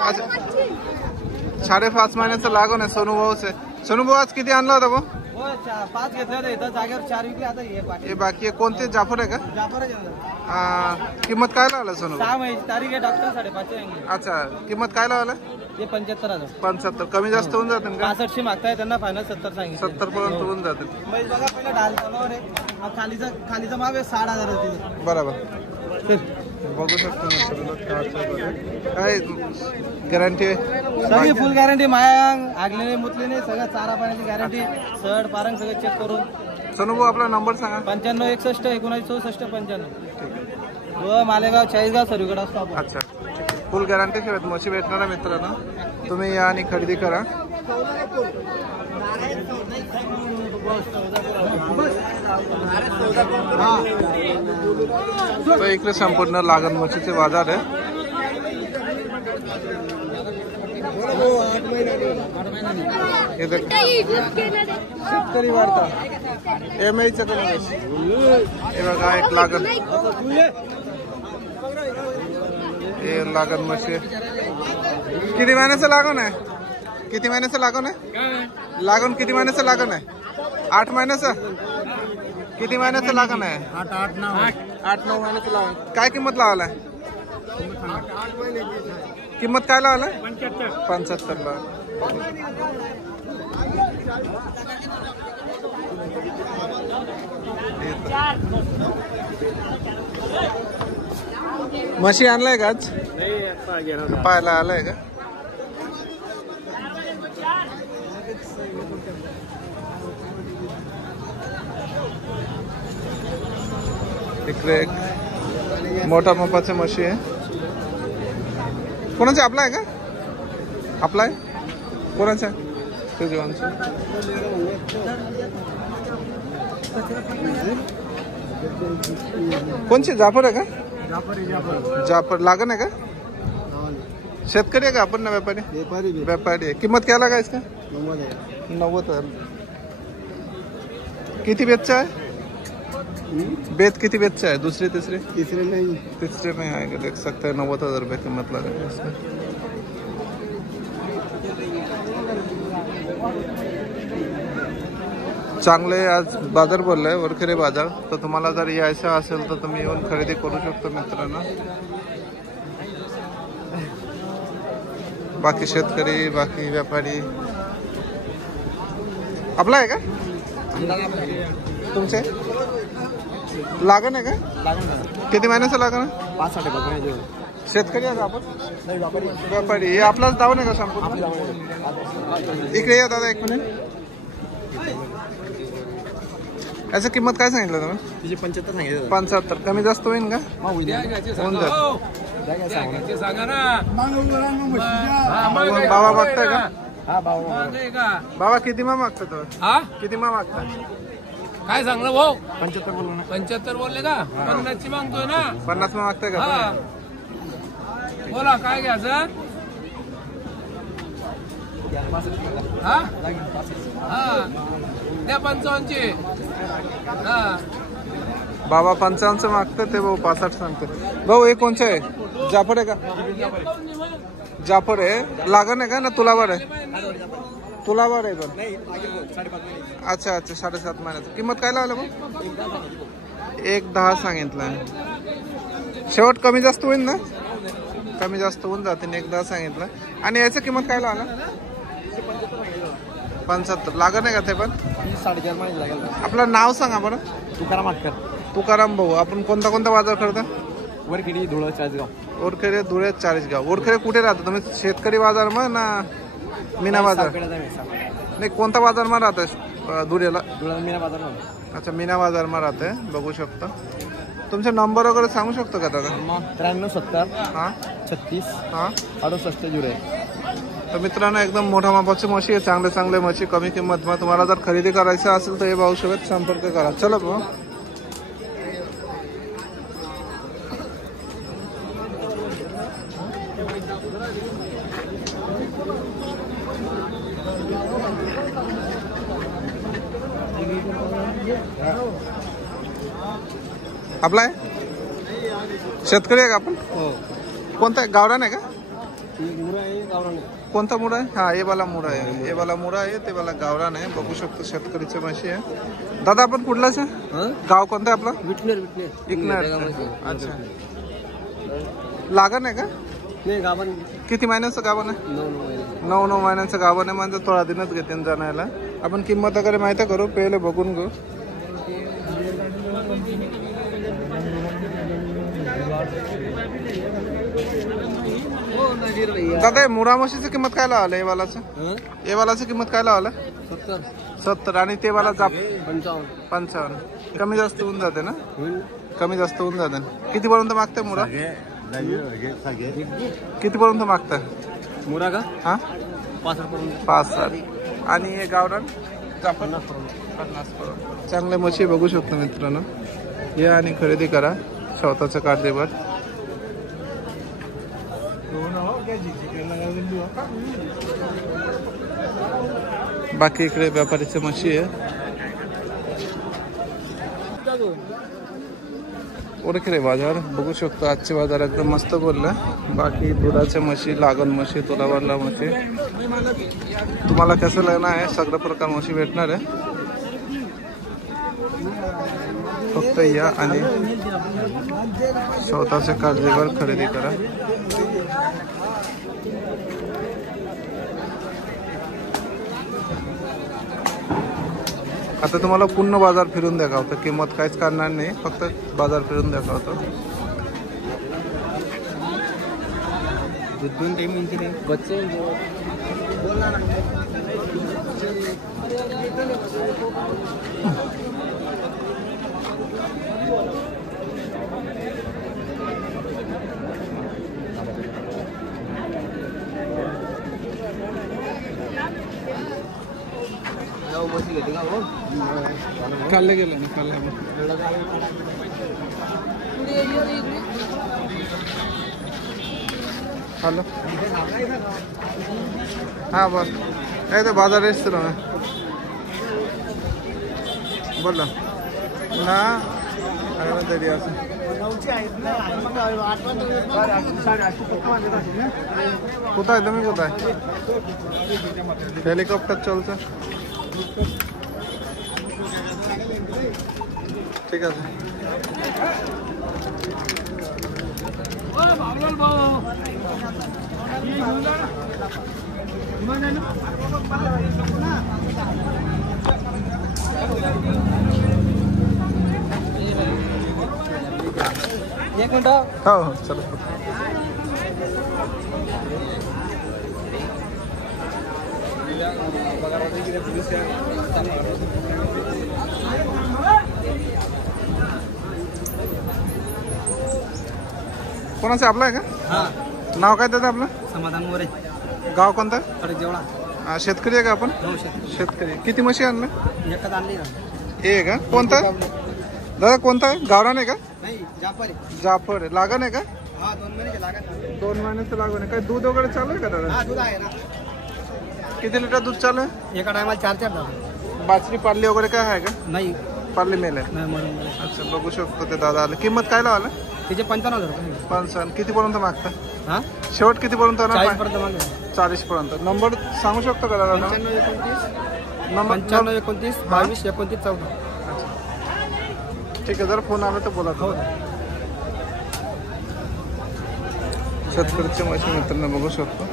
अच्छा 5.5 महिन्याचं लागून आहे सोनू भाऊच आहे. सोनू भाऊ आज किती आणला होता भाऊ? 5 घेतले होते इथं जागेवर 4 विकले. आता हे बाकी आहे. कोणते जाफर आहे का? जाफर किंमत काय लावला सोनू? 6 महिन्याची तारीख आहे. डॉक्टर 5.5. अच्छा किंमत काय लावला? हे 75,000. 75. कमी जास्त होऊन जाते का? 65 मागताय त्यांना फायनल 70 सांगितलं. 70 पर्यंत होऊन जाते. बघा पहिला ढाल चालवर आहे. खालीचा माग 60,000 होते. बरोबर बघू शकतो काय गॅरंटी आहे? सगळी फुल गॅरंटी. माया आगले नाही मुतले नाही. सगळं चारा पाण्याची गॅरंटी. सड पारंग सगळं चेक करून. सोनू भाऊ आपला नंबर सांगा. 95 61 19 64 95. व मालेगाव 40गाव सर्वीकडे असतो आपण. अच्छा फुल गॅरंटी शिवाय म्हशी भेटणार मित्रांनो. तुम्ही या आणि खरेदी करा. तो इकडे संपूर्ण लागण म्हशीचे बाजार आहे. शेतकरी वार्ता एमआयचं हे बघा एक लागण. हे लागण म्हशी किती महिन्याचं लागण आहे? किती महिन्याचं लागण आहे? लागण किती महिन्याचं लागण आहे? 8 महिन्याचं. किती महिन्याचं लागण आहे? 8-9 महिन्याचं लागण. काय किंमत लावायला? किंमत काय लावायला? 75 ला. म्हशी आणलाय का आज? पाहायला आलाय का? इकडे एक मोठा मापाची म्हशी आहे. कोणाचा आपला आहे का? आपला आहे कोणाचा? तुझ्या कोणची जाफर आहे का? जाफर लागण आहे का? शेतकरी आहे का आपण ना व्यापारी? व्यापारी आहे. किंमत क्या लगा इसका? 90,000. किती बेचचा आहे? बेत किती बेचचा है? दूसरे तीसरे? तीसरे में आएगा. देख सकते हैं 90,000 रुपये कीमत लगा है इसका. चांगले आज बाजार बोललाय वरखेडे बाजार. तर तुम्हाला जर यायचं असेल तर तुम्ही येऊन खरेदी करू शकता मित्रांनो. बाकी शेतकरी बाकी व्यापारी. आपला आहे का? तुमचे लागण आहे का? किती महिन्याचं लागण? 5-8 शेतकरी आहे का आपण? व्यापारी. हे आपलाच दावण आहे का संपूर्ण? इकडे या दादा एक मिनिट. याची किंमत काय सांगितलं तुम्ही? 75 सांगितलं. 75. कमी जास्त होईल का? होऊन जात. बाबा बघताय का? बाबा किती मा मागता तो? किती मा मागता? काय सांगलं भाऊ? 75 बोललो ना. 75 बोलले का? 50 मागतोय ना. 50 मा मागताय का? बोला काय घ्यायचं? हा द्या 55. बाबा 55 मागतात ते भाऊ 65 सांगते. भाऊ हे कोणचं आहे? जाफर आहे का? जाफर आहे. लागण आहे का ना तुलावर आहे? तुलावर आहे पण. अच्छा 7.5 महिन्याचं. किंमत काय लावलं मग? 1.10 सांगितलं. शेवट कमी जास्त होईल ना? कमी जास्त होऊन जाते. 1.10 सांगितलं. आणि याचं किंमत काय लावलं? 75. लागण आहे का ते पण? 4.5 महिने लागेल. आपलं नाव सांगा बरं. तुकाराम आटकर. तुकाराम भाऊ. आपण कोणता कोणता बाजार करता? वरखेडी धुळे 40गाव. वरखेडे धुळे 40गाव. वरखेडे कुठे राहता तुम्ही? शेतकरी बाजार मग ना मीना बाजार? नाही कोणता बाजार मा राहत धुळेला? मीना बाजार. अच्छा मीना बाजार मा राहते. बघू शकता. तुमचा नंबर वगैरे सांगू शकतो का दादा? 93 70 36 68 जुरे. तर मित्रांनो एकदम मोठ्या मापाची म्हशी आहे. चांगले म्हशी कमी किंमत. मग तुम्हाला जर खरेदी करायचं असेल तर हे भाऊ सोबत संपर्क करा. चला भाऊ. आपला आहे? शेतकरी आहे का आपण? कोणता गावरान आहे का? कोणता मुडा आहे? हा, हे वाला मुडा आहे, हे वाला मुडा आहे, ते वाला गावरान आहे. बघू शकतो शेतकरीची म्हशी आहे. दादा आपण कुठलाच आहे? गाव कोणतं आहे आपलं? विकणार. अच्छा, लागण आहे का? नाही गाभण. किती महिन्याचं गाभण आहे? 9 महिन्याचं गाभण आहे. म्हणजे थोडा दिनच घेते जाण्याला. आपण किंमत वगैरे माहिती करू, पहिले बघून घेऊ. दादा हे मुडा म्हशीची किंमत काय लावलं? हे वालाची किंमत काय लावलं? 70. आणि ते वाला 55. कमी जास्त होऊन जाते ना? कमी जास्त होऊन जाते. किती पर्यंत मागते मुडा? किती पर्यंत मागताय मुरा का? हा, 65. आणि हे गावरान 50. चांगल्या म्हशी बघू शकतो मित्रांनो. या आणि खरेदी करा स्वतःच्या काळजीवर. बाकी इकडे व्यापारीची म्हशी आहे. ओळखले बाजार बघू शकतो. आजचे बाजार एकदम मस्त बोलला. बाकी दुधाच्या म्हशी, लागण म्हशी, तुलावरला म्हशी, तुम्हाला कसं लागणार आहे सगळं प्रकार म्हशी भेटणार आहे. फक्त या आणि स्वतःच्या काळजीवर खरेदी करा. आता तुम्हाला पूर्ण बाजार फिरून दाखवतो. किंमत काहीच करणार नाही, फक्त बाजार फिरून दाखवतो. बच्चे खाल्ले गेलं नाही, खाल्ले. हॅलो, हा बस काय ते बाजार येतो ना, बोल ना तरी असं. कुठं आहे तुम्ही? कुठं आहे? हेलिकॉप्टर चलतं. ठीक आहे. एक मिनिट. हो हो चला. कोणाचं आपलं आहे का? हा, नाव काय त्याचं आपलं? समाधान मोरे. गाव कोणतं? जेवढा शेतकरी आहे का आपण? शेतकरी. किती म्हशी आणलं? एकच आणली ना. हे का? कोणता दादा? कोणता आहे? गावरान आहे का? नाही, जाफर. जाफर आहे. लागण आहे का? हा, 2 महिन्याचे लागत. 2 महिन्याचं लागण आहे. काय दूध वगैरे चालू आहे का दादा? हा, दूध आहे ना. किती लिटर दूध चालू आहे? एका टायमाला 4 झालं. बाजरी पारली वगैरे काय आहे का? नाही, पारली मेल आहे. नाही म्हणून. अच्छा, बघू शकतो ते दादा आलं. किंमत काय लावलं? तिचे 55,000 रुपये. 55. किती पर्यंत मागता? हा, शेवट किती पर्यंत? 40 पर्यंत मागले. 40 पर्यंत. नंबर सांगू शकतो का दादा? 95 29 22 29 14. ठीक आहे, जर फोन आला तर बोला. हो. शेतकऱ्याच्या म्हशी मित्रांनो बघू शकतो.